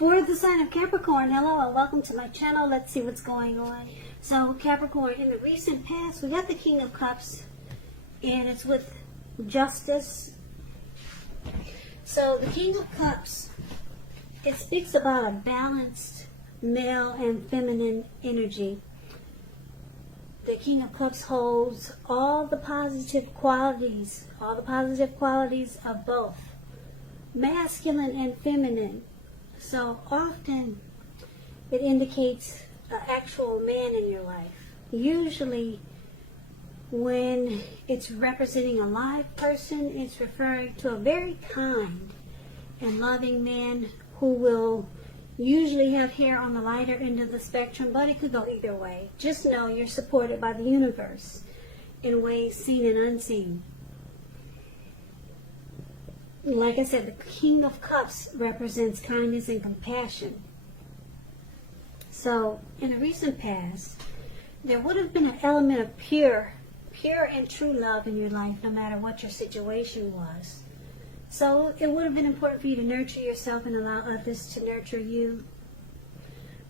For the sign of Capricorn, hello and welcome to my channel. Let's see what's going on. So Capricorn, in the recent past, we got the King of Cups, and it's with justice. So the King of Cups, it speaks about a balanced male and feminine energy. The King of Cups holds all the positive qualities of both masculine and feminine. So often it indicates an actual man in your life. Usually when it's representing a live person, it's referring to a very kind and loving man who will usually have hair on the lighter end of the spectrum, but it could go either way. Just know you're supported by the universe in ways seen and unseen. Like I said, the King of Cups represents kindness and compassion. So, in the recent past, there would have been an element of pure and true love in your life, no matter what your situation was. So, it would have been important for you to nurture yourself and allow others to nurture you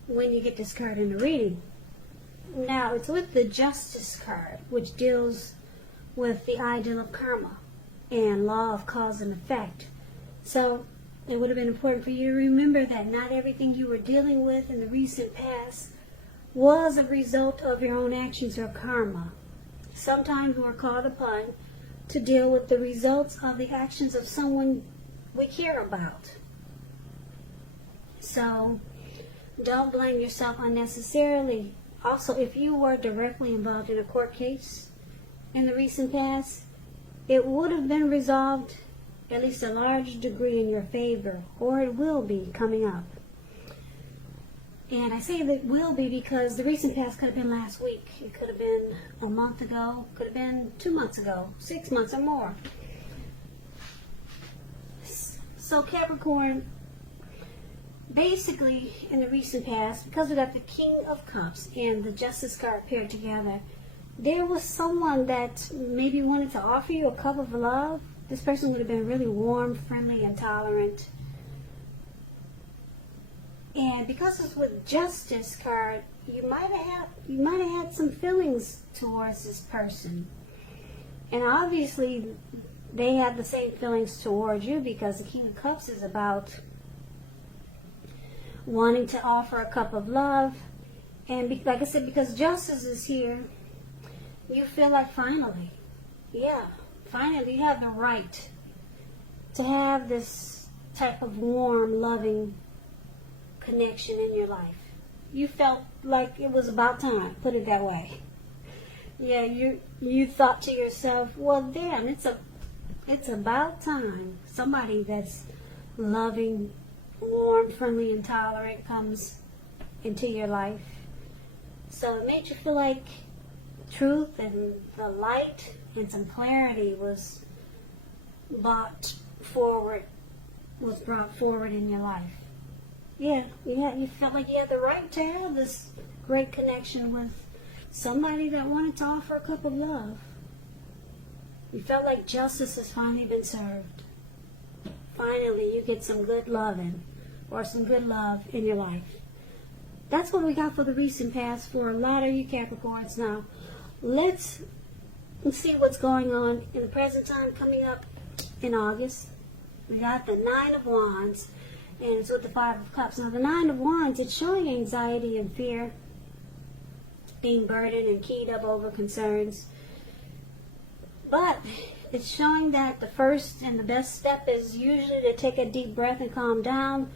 when you get this card in the reading. Now, it's with the Justice card, which deals with the ideal of karma and law of cause and effect. So it would have been important for you to remember that not everything you were dealing with in the recent past was a result of your own actions or karma. Sometimes we're called upon to deal with the results of the actions of someone we care about. So don't blame yourself unnecessarily. Also, if you were directly involved in a court case in the recent past, it would have been resolved at least a large degree in your favor, or it will be coming up. And I say that will be because the recent past could have been last week. It could have been a month ago, could have been 2 months ago, 6 months or more. So Capricorn, basically in the recent past, because we got the King of Cups and the Justice card paired together, there was someone that maybe wanted to offer you a cup of love. This person would have been really warm, friendly, and tolerant. And because it's with Justice card, you might have had some feelings towards this person. And obviously, they had the same feelings towards you because the King of Cups is about wanting to offer a cup of love. And like I said, because Justice is here, you feel like finally you have the right to have this type of warm, loving connection in your life. You felt like it was about time, put it that way. Yeah, you thought to yourself, well damn, it's about time somebody that's loving, warm, friendly, and tolerant comes into your life. So it made you feel like truth and the light and some clarity was brought forward in your life. Yeah, you felt like you had the right to have this great connection with somebody that wanted to offer a cup of love. You felt like justice has finally been served. Finally, you get some good loving or some good love in your life. That's what we got for the recent past for a lot of you Capricorns. Now, let's see what's going on in the present time coming up in August. We got the Nine of Wands, and it's with the Five of Cups. Now, the Nine of Wands, it's showing anxiety and fear, being burdened and keyed up over concerns. But it's showing that the first and the best step is usually to take a deep breath and calm down.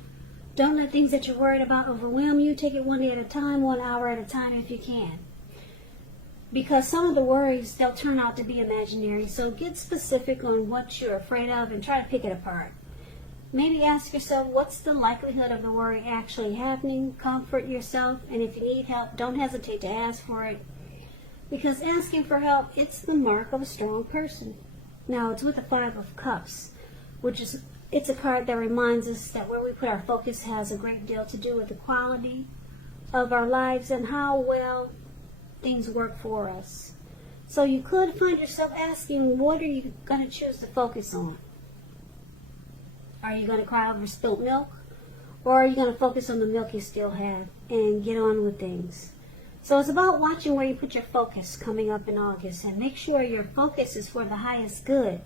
Don't let things that you're worried about overwhelm you. Take it one day at a time, 1 hour at a time if you can. Because some of the worries, they'll turn out to be imaginary. So get specific on what you're afraid of and try to pick it apart. Maybe ask yourself, what's the likelihood of the worry actually happening? Comfort yourself, and if you need help, don't hesitate to ask for it. Because asking for help, it's the mark of a strong person. Now, it's with the Five of Cups, it's a card that reminds us that where we put our focus has a great deal to do with the quality of our lives and how well things work for us. So you could find yourself asking, what are you going to choose to focus on? Are you going to cry over spilt milk? Or are you going to focus on the milk you still have and get on with things? So it's about watching where you put your focus coming up in August, and make sure your focus is for the highest good.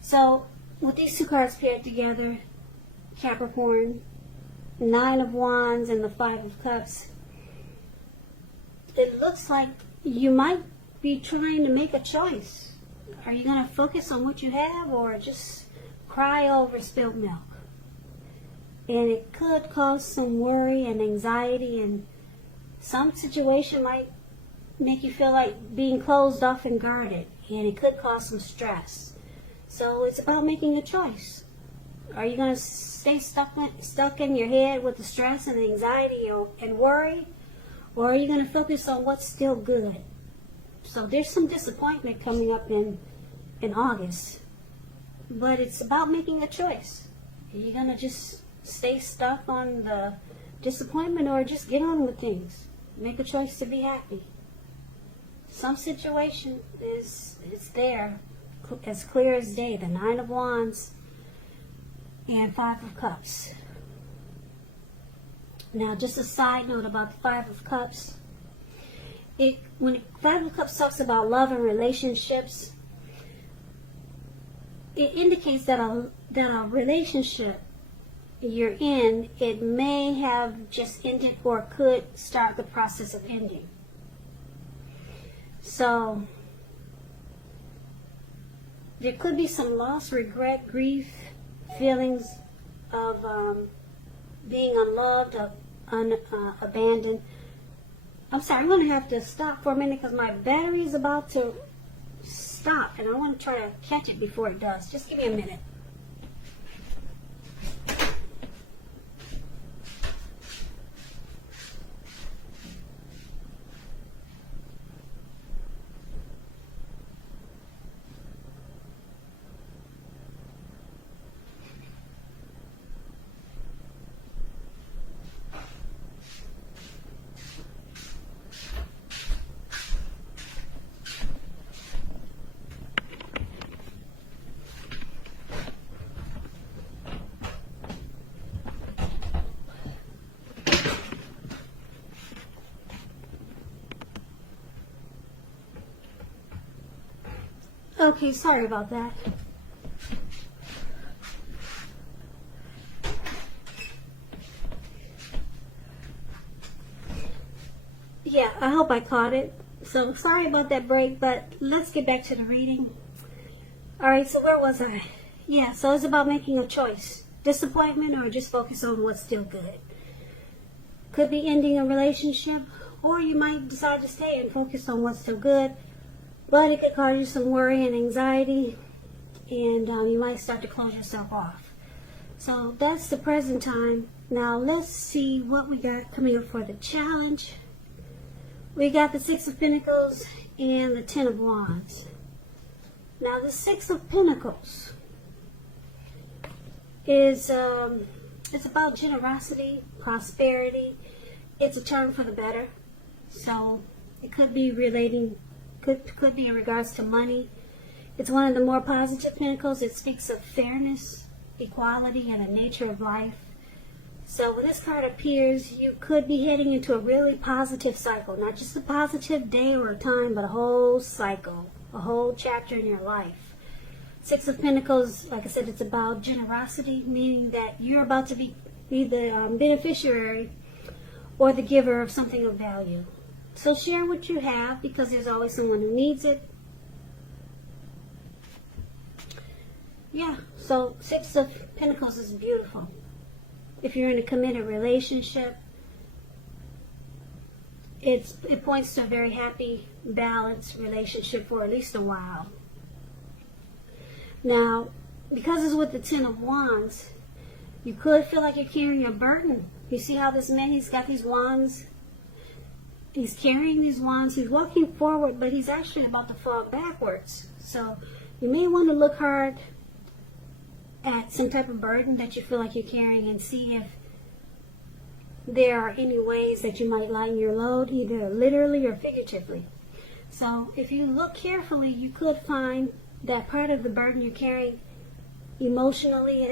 So with these two cards paired together, Capricorn, Nine of Wands and the Five of Cups, it looks like you might be trying to make a choice. Are you going to focus on what you have or just cry over spilled milk? And it could cause some worry and anxiety, and some situation might make you feel like being closed off and guarded, and it could cause some stress. So it's about making a choice. Are you going to stay stuck in your head with the stress and anxiety and worry? Or are you going to focus on what's still good? So there's some disappointment coming up in August. But it's about making a choice. Are you going to just stay stuck on the disappointment, or just get on with things? Make a choice to be happy. Some situation is there, as clear as day. The Nine of Wands and Five of Cups. Now, just a side note about the Five of Cups. When Five of Cups talks about love and relationships, it indicates that a relationship you're in, it may have just ended or could start the process of ending. So there could be some loss, regret, grief, feelings of being unloved, abandoned. I'm sorry, I'm going to have to stop for a minute because my battery is about to stop, and I want to try to catch it before it does. Just give me a minute. Okay, sorry about that. Yeah, I hope I caught it. So sorry about that break, but let's get back to the reading. Alright, so where was I? Yeah, so it's about making a choice. Disappointment, or just focus on what's still good. Could be ending a relationship, or you might decide to stay and focus on what's still good. But it could cause you some worry and anxiety, and you might start to close yourself off. So that's the present time. Now let's see what we got coming up for the challenge. We got the Six of Pentacles and the Ten of Wands. Now the Six of Pentacles is it's about generosity, prosperity. It's a term for the better. So it could be relating. Could be in regards to money. It's one of the more positive pentacles. It speaks of fairness, equality, and the nature of life. So when this card appears, you could be heading into a really positive cycle. Not just a positive day or a time, but a whole cycle, a whole chapter in your life. Six of Pentacles, like I said, it's about generosity, meaning that you're about to be the beneficiary or the giver of something of value. So share what you have, because there's always someone who needs it. Yeah, so Six of Pentacles is beautiful. If you're in a committed relationship, it points to a very happy, balanced relationship for at least a while. Now, because it's with the Ten of Wands, you could feel like you're carrying a burden. You see how this man, he's got these wands. He's carrying these wands. He's walking forward, but he's actually about to fall backwards. So you may want to look hard at some type of burden that you feel like you're carrying, and see if there are any ways that you might lighten your load, either literally or figuratively. So if you look carefully, you could find that part of the burden you're carrying, emotionally, it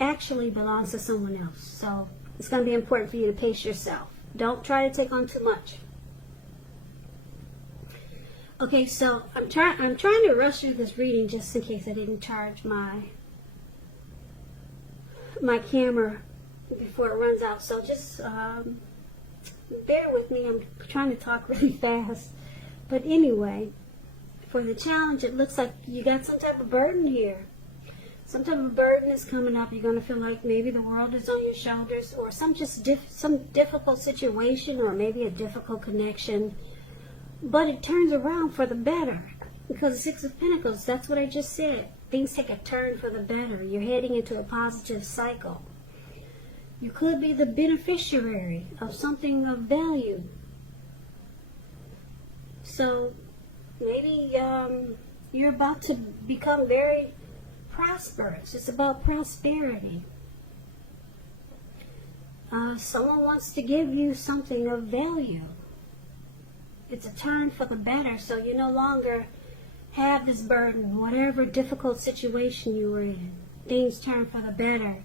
actually belongs to someone else. So it's going to be important for you to pace yourself. Don't try to take on too much. Okay, so I'm trying to rush through this reading just in case I didn't charge my camera before it runs out. So just bear with me. I'm trying to talk really fast. But anyway, for the challenge, it looks like you got some type of burden here. Some type of burden is coming up. You're going to feel like maybe the world is on your shoulders, or some difficult situation, or maybe a difficult connection. But it turns around for the better, because the Six of Pentacles, that's what I just said. Things take a turn for the better. You're heading into a positive cycle. You could be the beneficiary of something of value. So maybe you're about to become very prosperous. It's about prosperity. Someone wants to give you something of value. It's a turn for the better, so you no longer have this burden. Whatever difficult situation you were in, things turn for the better.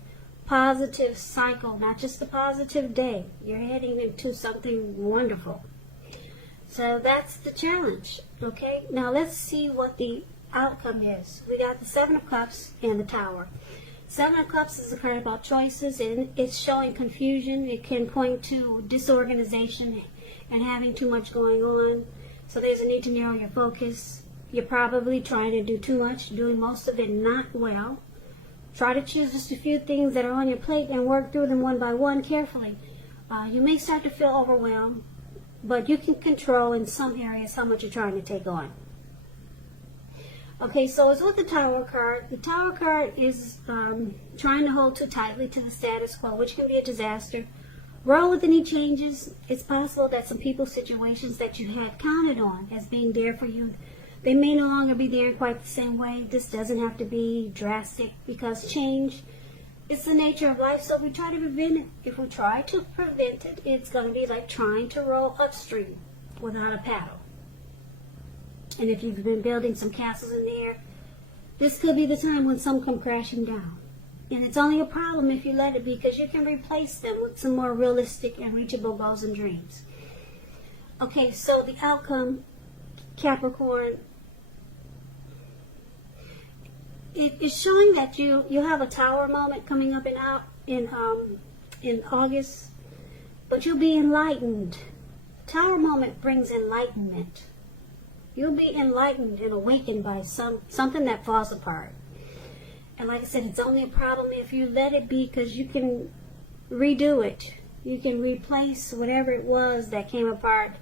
Positive cycle, not just a positive day. You're heading into something wonderful. So that's the challenge, okay? Now let's see what the outcome is. We got the Seven of Cups and the Tower. Seven of Cups is a card about choices, and it's showing confusion. It can point to disorganization and having too much going on. So there's a need to narrow your focus. You're probably trying to do too much, doing most of it not well. Try to choose just a few things that are on your plate and work through them one by one carefully. You may start to feel overwhelmed, but you can control in some areas how much you're trying to take on. Okay, so it's with the Tower card. The Tower card is trying to hold too tightly to the status quo, which can be a disaster. Roll with any changes. It's possible that some people's situations that you had counted on as being there for you, they may no longer be there in quite the same way. This doesn't have to be drastic, because change is the nature of life. So if we try to prevent it, it's going to be like trying to row upstream without a paddle. And if you've been building some castles in the air, this could be the time when some come crashing down. And it's only a problem if you let it be, because you can replace them with some more realistic and reachable goals and dreams. Okay, so the outcome, Capricorn, it is showing that you have a Tower moment coming up in August, but you'll be enlightened. Tower moment brings enlightenment. You'll be enlightened and awakened by something that falls apart. And like I said, it's only a problem if you let it be, because you can redo it. You can replace whatever it was that came apart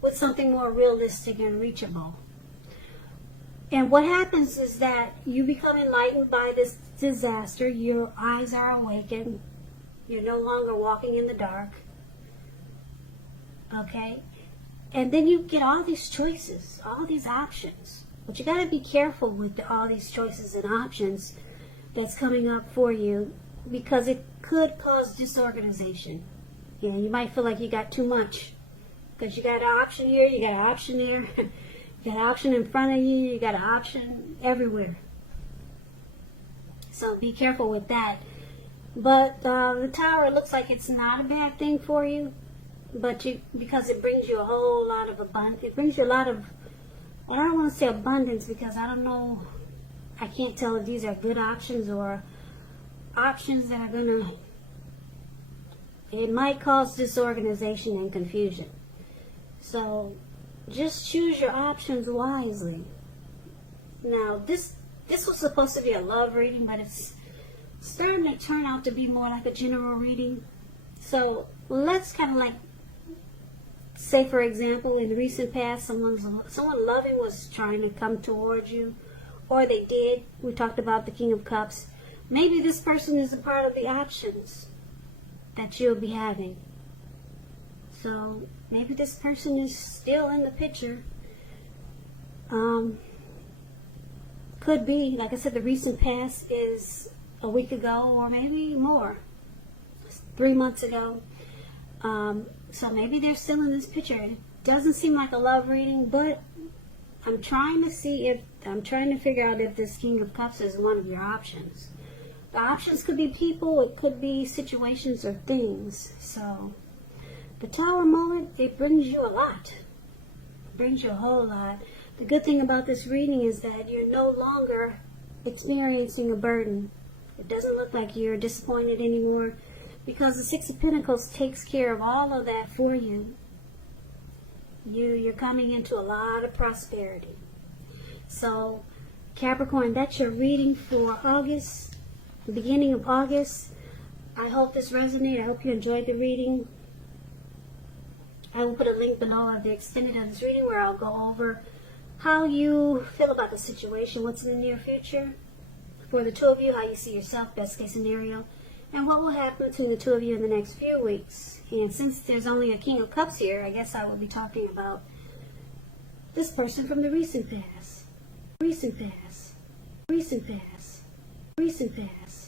with something more realistic and reachable. And what happens is that you become enlightened by this disaster. Your eyes are awakened. You're no longer walking in the dark. Okay? And then you get all these choices, all these options. But you got to be careful with all these choices and options that's coming up for you, because it could cause disorganization. You know, you might feel like you got too much, because you got an option here, you got an option there, you got an option in front of you, you got an option everywhere. So be careful with that. But the Tower looks like it's not a bad thing for you, but because it brings you a whole lot of abundance. It brings you a lot of, I don't want to say abundance, because I don't know, I can't tell if these are good options or options that are going to, it might cause disorganization and confusion. So just choose your options wisely. Now, this was supposed to be a love reading, but it's starting to turn out to be more like a general reading. So let's kind of like say, for example, in the recent past, someone loving was trying to come towards you, or they did. We talked about the King of Cups. Maybe this person is a part of the options that you'll be having. So maybe this person is still in the picture. Could be, like I said, the recent past is a week ago, or maybe more, 3 months ago. So maybe they're still in this picture. It doesn't seem like a love reading, but I'm trying to figure out if this King of Cups is one of your options. The options could be people, it could be situations or things. So, the Tower moment, it brings you a lot. It brings you a whole lot. The good thing about this reading is that you're no longer experiencing a burden. It doesn't look like you're disappointed anymore because the Six of Pentacles takes care of all of that for you. You're coming into a lot of prosperity. So, Capricorn, that's your reading for August, the beginning of August. I hope this resonated. I hope you enjoyed the reading. I will put a link below of the extended of this reading where I'll go over how you feel about the situation, what's in the near future for the two of you, how you see yourself, best case scenario, and what will happen between the two of you in the next few weeks. And since there's only a King of Cups here, I guess I will be talking about this person from the recent past. Recent past. Recent past. Recent past.